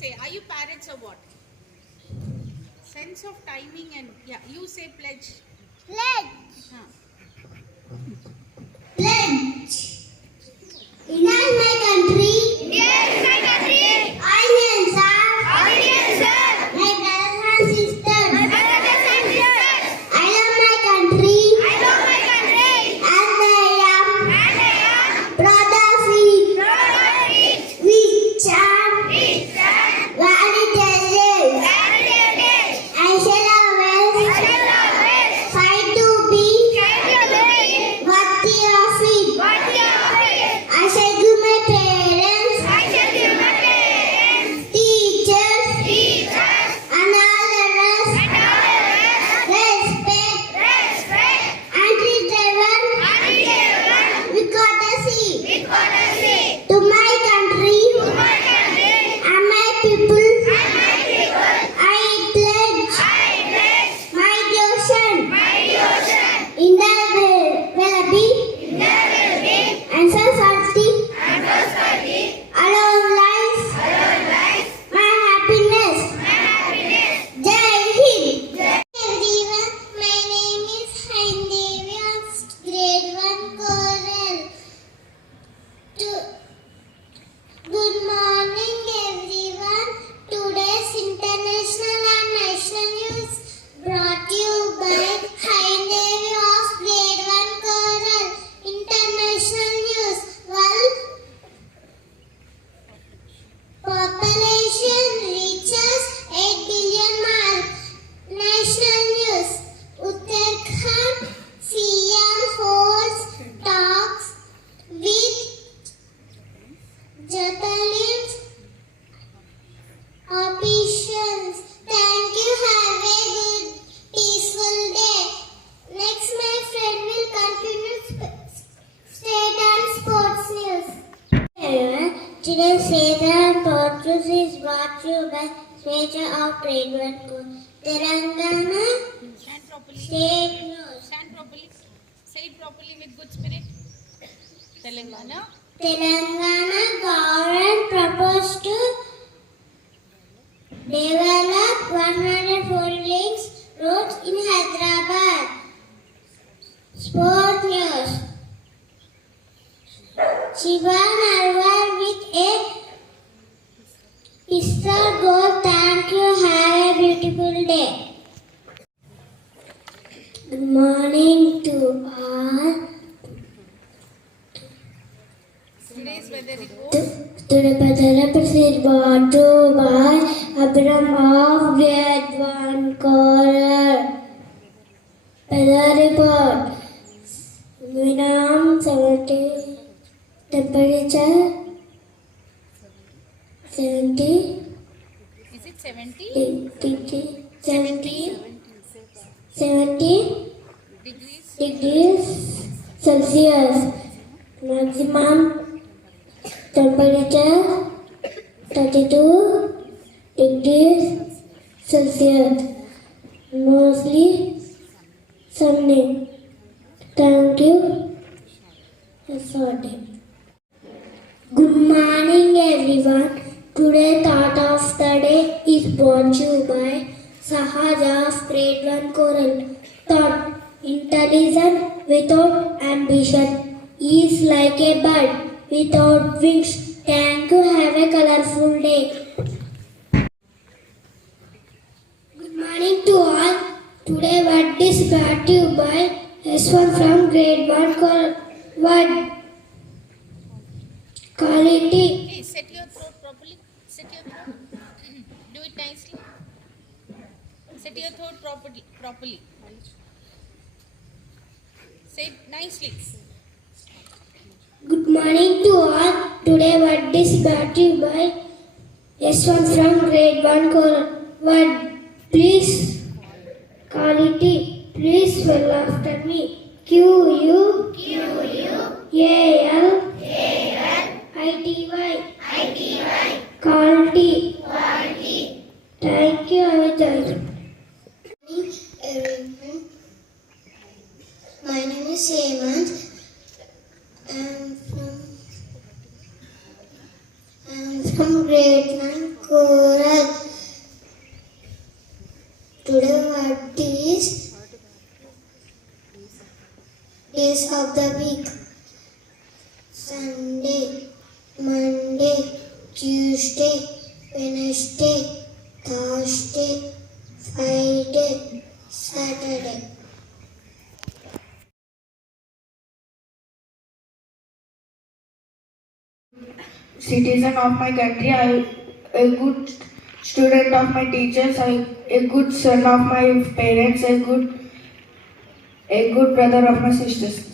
say. Are you parrots or what? Sense of timing and yeah. You say pledge. Pledge. Huh. Pledge. India is my country. India is my country. Audience are. Audience are. My brothers and sisters. My brothers and sisters. I love my country. I love my country. And I am. And I am. Proud of it. Proud of it. Which are. Which are. Very talented. Very talented. I shall always. I shall always. Fight to be. Fight to be. Worthy of it. Worthy of it. I shall give my parents. I shall give my parents. Teachers. Teachers. And all others. And all others. Respect. Respect. And treat everyone. And treat everyone. With courtesy. With courtesy. To my country. To my country. And my people. And my people. I pledge. I pledge. My devotion. My devotion. In the well-being. In the well-being. And society. And society. Alone life. Alone life. My happiness. My happiness. Jai Hind. Everyone, my name is Haindevi of grade 1 choral. Good morning everyone. Today's international and national news brought to you by Haindevi of grade 1 choral. International news. Well, population reaches 8 billion mark. National news. Uttarakhand CM holds talks with Japanese officials. Thank you. Have a good, peaceful day. Next, my friend will continue state and sports news. Today's state and sports news is brought to you by Sweta of grade 1 school. Telangana Stand properly. state news. Stand properly. Say it properly with good spirit. Telangana. Telangana government proposed to develop 104 links roads in Hyderabad. Sport news. Shiva Narwal with a pistol goal. Thank you. Have a beautiful day. Good morning to all. Today's weather report. Today Patala is brought to you by Abram of grade 1 choral. Weather report. Minimum 70. Temperature 70. Is it 70 Degree 70. 70 degrees? degrees Celsius. Maximum temperature 32 degrees Celsius. Mostly sunny. Thank you. That's all day. Good morning everyone. Today thought of the day is brought to you by Sahaj of grade 1 choral. Thought. Intelligent without ambition is like a bird without wings. Thank you. Have a colorful day. Good morning to all. Today word is brought to you by S1 from grade 1 choral. Word. Quality. Hey, set your throat properly. Set your throat. Do it nicely. Set your throat properly. Say it nicely. Good morning to all. Today word is brought to you by S1 from grade 1 choral. Word. Please. Quality. Please spell after me. Q-U. A-L. I-T-Y. Quality. Thank you, Avijay. Everyone. My name is Hemant. I'm from grade 9 Coral. Today what is days of the week? Sunday, Monday, Tuesday, Wednesday, Thursday, Friday, Saturday. Citizen of my country, a good student of my teachers, a good son of my parents, a good brother of my sisters.